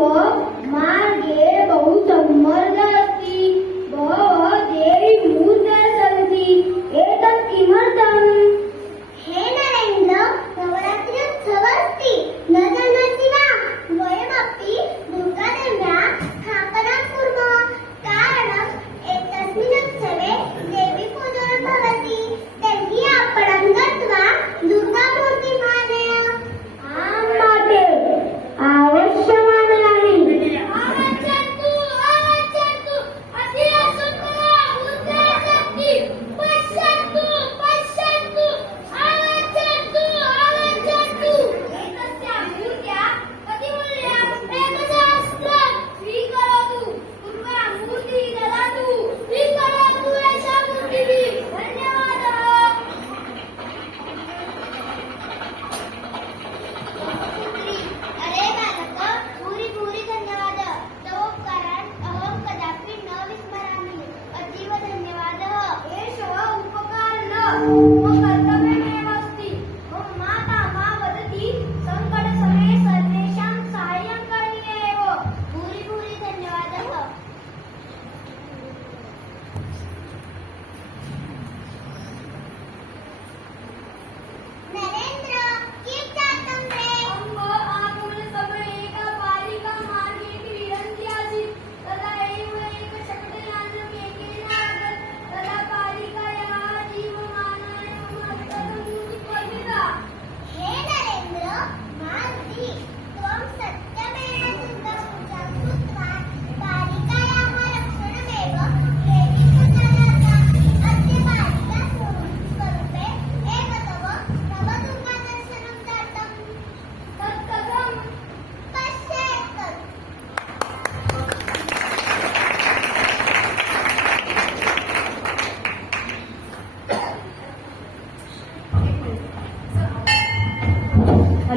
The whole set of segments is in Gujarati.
我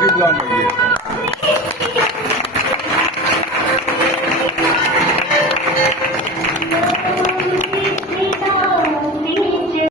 જીતવા મળીએ